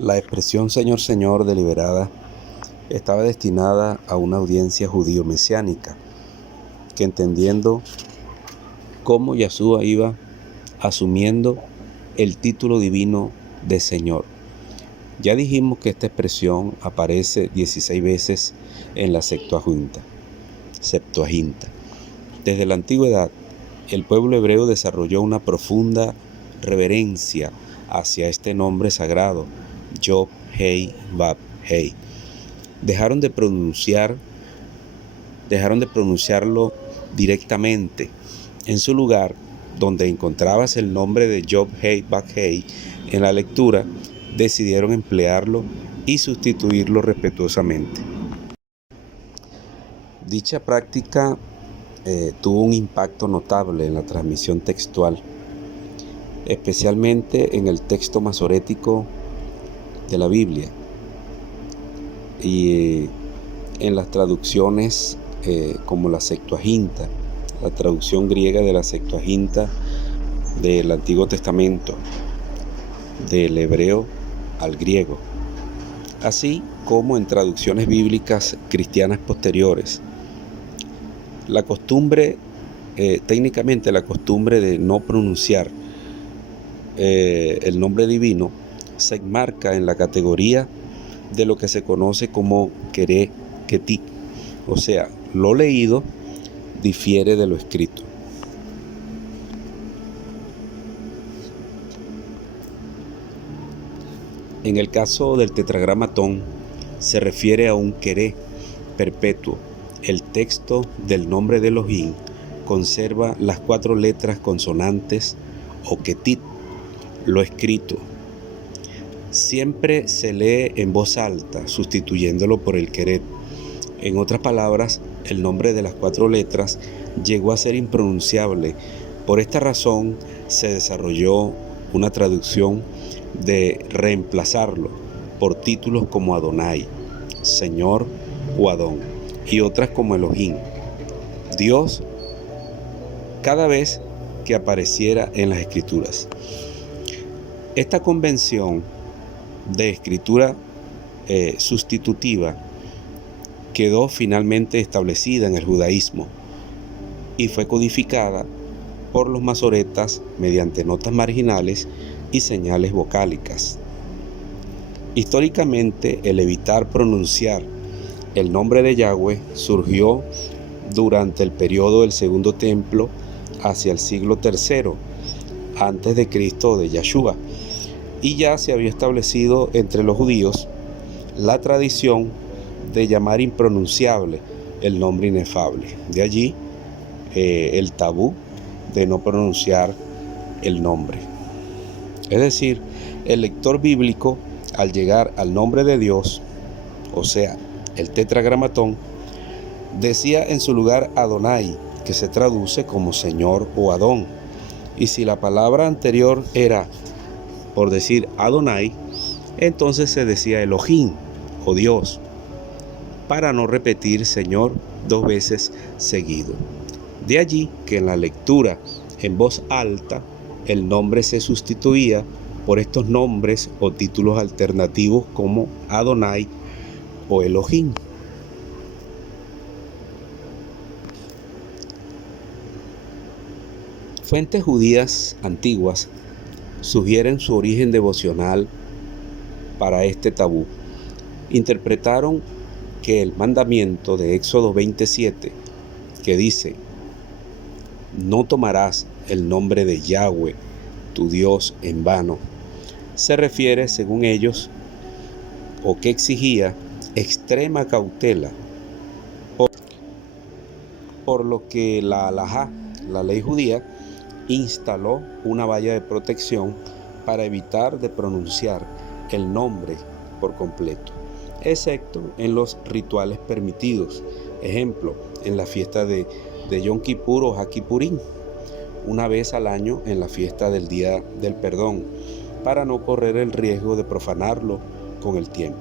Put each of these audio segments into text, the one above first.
La expresión Señor, Señor deliberada estaba destinada a una audiencia judío-mesiánica que, entendiendo cómo Yahshua iba asumiendo el título divino de Señor. Ya dijimos que esta expresión aparece 16 veces en la Septuaginta. Desde la antigüedad, el pueblo hebreo desarrolló una profunda reverencia hacia este nombre sagrado, Yod Hei Vav Hei. Dejaron de pronunciarlo directamente. En su lugar, donde encontrabas el nombre de Yod Hei Vav Hei en la lectura, decidieron emplearlo y sustituirlo respetuosamente. Dicha práctica tuvo un impacto notable en la transmisión textual, especialmente en el texto masorético de la Biblia y en las traducciones como la Septuaginta, la traducción griega de la Septuaginta del Antiguo Testamento, del hebreo al griego, así como en traducciones bíblicas cristianas posteriores. La costumbre, técnicamente la costumbre de no pronunciar el nombre divino se enmarca en la categoría de lo que se conoce como queré ketí, o sea, lo leído difiere de lo escrito. En el caso del tetragramatón se refiere a un queré perpetuo. El texto del nombre de Elohim conserva las 4 letras consonantes o ketit, lo escrito. Siempre se lee en voz alta, sustituyéndolo por el queret. En otras palabras, el nombre de las 4 letras llegó a ser impronunciable. Por esta razón se desarrolló una traducción de reemplazarlo por títulos como Adonai, Señor o Adón, y otras como Elohim, Dios, cada vez que apareciera en las Escrituras. Esta convención de escritura sustitutiva quedó finalmente establecida en el judaísmo y fue codificada por los masoretas mediante notas marginales y señales vocálicas. Históricamente, el evitar pronunciar el nombre de Yahweh surgió durante el periodo del Segundo Templo hacia el siglo III antes de Cristo de Yahshua, y ya se había establecido entre los judíos la tradición de llamar impronunciable el nombre inefable. De allí el tabú de no pronunciar el nombre. Es decir, el lector bíblico, al llegar al nombre de Dios, o sea, el tetragramatón, decía en su lugar Adonai, que se traduce como Señor o Adón. Y si la palabra anterior era, por decir Adonai, entonces se decía Elohim o Dios, para no repetir Señor 2 veces seguido. De allí que en la lectura en voz alta el nombre se sustituía por estos nombres o títulos alternativos como Adonai o Elohim. Fuentes judías antiguas sugieren su origen devocional para este tabú. Interpretaron que el mandamiento de Éxodo 27, que dice: no tomarás el nombre de Yahweh, tu Dios, en vano, se refiere, según ellos, o que exigía extrema cautela, por lo que la halajá, la ley judía, instaló una valla de protección para evitar de pronunciar el nombre por completo, excepto en los rituales permitidos, ejemplo, en la fiesta de Yom Kippur o Hakipurim, una vez al año en la fiesta del Día del Perdón, para no correr el riesgo de profanarlo con el tiempo.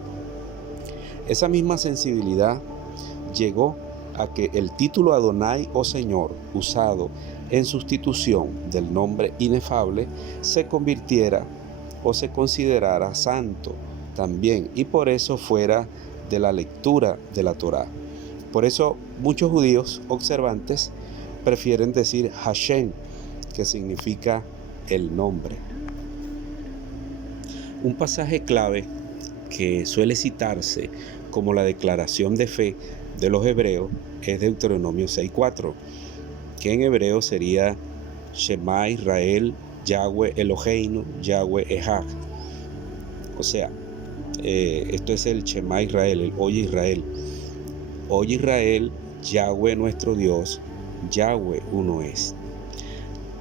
Esa misma sensibilidad llegó a que el título Adonai o Señor, usado en sustitución del nombre inefable, se convirtiera o se considerara santo, también, y por eso fuera de la lectura de la Torá. Por eso muchos judíos observantes prefieren decir Hashem, que significa el nombre. Un pasaje clave que suele citarse como la declaración de fe de los hebreos es Deuteronomio 6:4, que en hebreo sería Shema Israel, Yahweh Eloheinu, Yahweh Echad. O sea, esto es el Shema Israel, el Oye Israel. Oye Israel, Yahweh nuestro Dios, Yahweh uno es.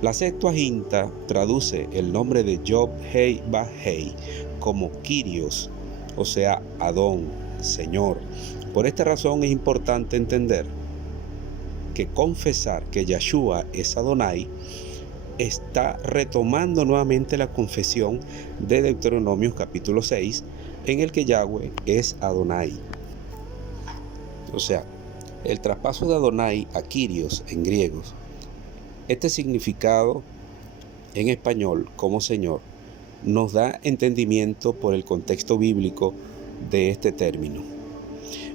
La Septuaginta traduce el nombre de Yod Hei Vav Hei como Kyrios, o sea, Adón, Señor. Por esta razón es importante entender que confesar que Yahshua es Adonai está retomando nuevamente la confesión de Deuteronomio capítulo 6, en el que Yahweh es Adonai. O sea, el traspaso de Adonai a Kyrios en griego, este significado en español como Señor, nos da entendimiento por el contexto bíblico de este término.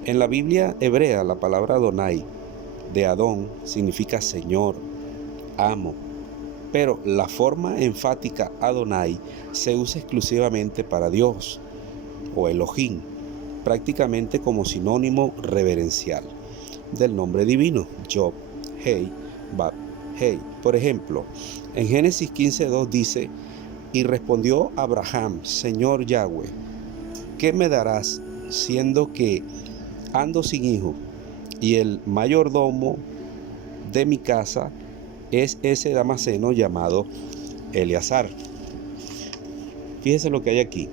En la Biblia hebrea, la palabra Adonai de Adón significa Señor, amo, pero la forma enfática Adonai se usa exclusivamente para Dios o Elohim, prácticamente como sinónimo reverencial del nombre divino, Yod Hei Vav Hei. Por ejemplo, en Génesis 15:2 dice: y respondió Abraham, Señor Yahweh, ¿qué me darás siendo que ando sin hijo y el mayordomo de mi casa es ese Damaseno llamado Eleazar? Fíjese lo que hay aquí.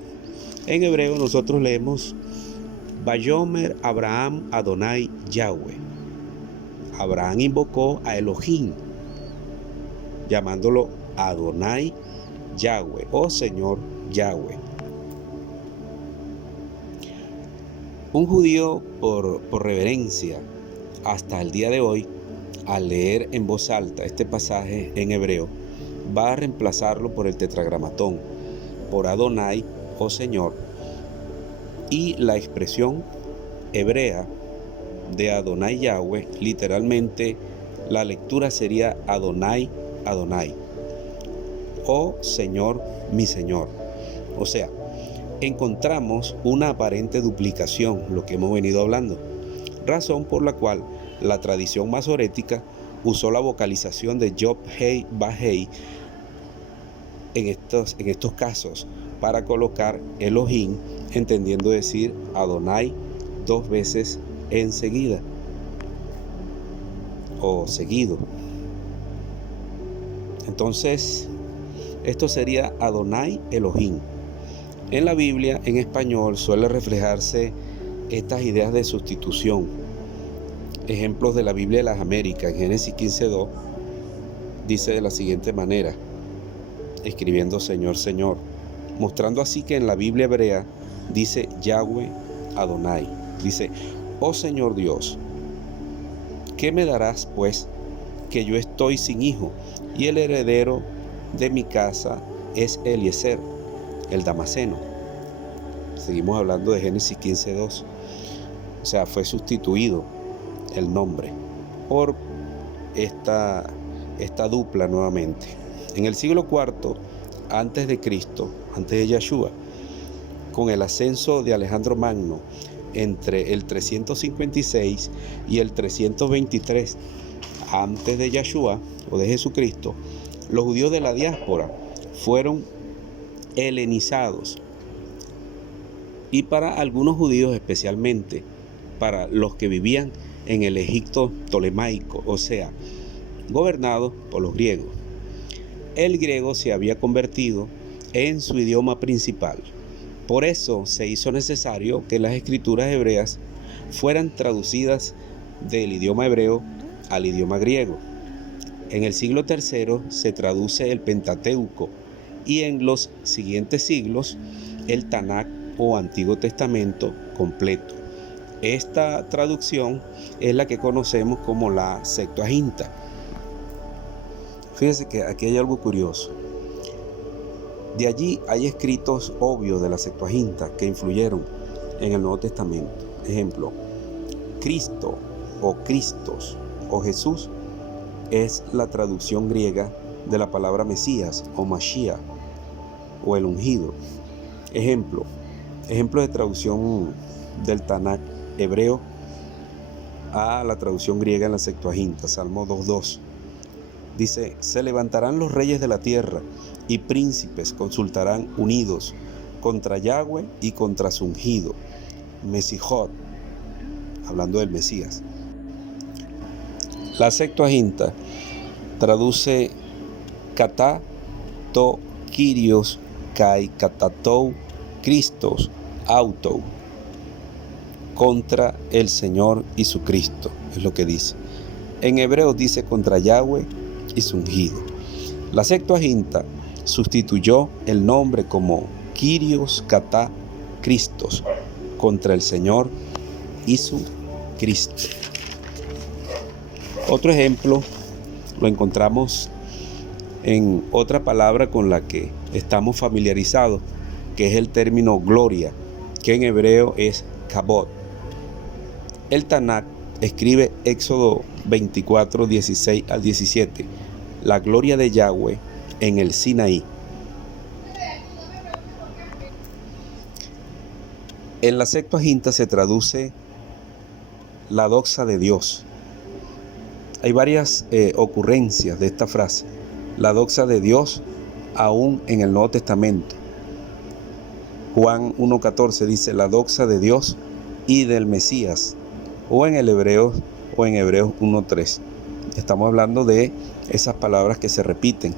En hebreo nosotros leemos Vayomer Abraham Adonai Yahweh. Abraham invocó a Elohim, llamándolo Adonai Yahweh o Señor Yahweh. Un judío por reverencia hasta el día de hoy, al leer en voz alta este pasaje en hebreo, va a reemplazarlo por el tetragramatón, por Adonai o Señor, y la expresión hebrea de Adonai Yahweh, literalmente la lectura sería Adonai Adonai o Señor mi Señor. O sea, encontramos una aparente duplicación, lo que hemos venido hablando, razón por la cual la tradición masorética usó la vocalización de Yod Hei Vav Hei en estos casos para colocar Elohim, entendiendo decir Adonai dos veces enseguida o seguido. Entonces, esto sería Adonai Elohim. En la Biblia, en español, suele reflejarse estas ideas de sustitución. Ejemplos de la Biblia de las Américas, en Génesis 15:2, dice de la siguiente manera, escribiendo Señor, Señor, mostrando así que en la Biblia hebrea dice Yahweh Adonai. Dice, oh Señor Dios, ¿qué me darás pues que yo estoy sin hijo y el heredero de mi casa es Eliezer, el Damaseno? Seguimos hablando de Génesis 15:2. O sea, fue sustituido el nombre por esta dupla nuevamente. En el siglo IV antes de Cristo, antes de Yahshua, con el ascenso de Alejandro Magno entre el 356 y el 323 antes de Yahshua o de Jesucristo, los judíos de la diáspora fueron helenizados, y para algunos judíos, especialmente para los que vivían en el Egipto tolemaico, o sea, gobernado por los griegos, el griego se había convertido en su idioma principal. Por eso se hizo necesario que las escrituras hebreas fueran traducidas del idioma hebreo al idioma griego. En el siglo III se traduce el Pentateuco y en los siguientes siglos el Tanakh o Antiguo Testamento completo. Esta traducción es la que conocemos como la Septuaginta. Fíjense que aquí hay algo curioso. De allí hay escritos obvios de la Septuaginta que influyeron en el Nuevo Testamento. Ejemplo, Cristo o Cristos o Jesús es la traducción griega de la palabra Mesías o Mashiach o el ungido. Ejemplo de traducción del Tanakh hebreo a la traducción griega en la Septuaginta, Salmo 2.2. Dice, se levantarán los reyes de la tierra y príncipes consultarán unidos contra Yahweh y contra su ungido, Mesijot, hablando del Mesías. La Septuaginta traduce Katá, to, Kyrios, kai, katatou, Christos, autou, contra el Señor y su Cristo, es lo que dice. En hebreo dice contra Yahweh y su ungido. La Septuaginta sustituyó el nombre como Kyrios, Katá, Christos, contra el Señor y su Cristo. Otro ejemplo lo encontramos en otra palabra con la que estamos familiarizados, que es el término gloria, que en hebreo es kabod. El Tanakh escribe Éxodo 24, 16 al 17, la gloria de Yahweh en el Sinaí. En la Septuaginta se traduce la doxa de Dios. Hay varias ocurrencias de esta frase. La doxa de Dios aún en el Nuevo Testamento. Juan 1.14 dice la doxa de Dios y del Mesías, o en Hebreos 1.3. Estamos hablando de esas palabras que se repiten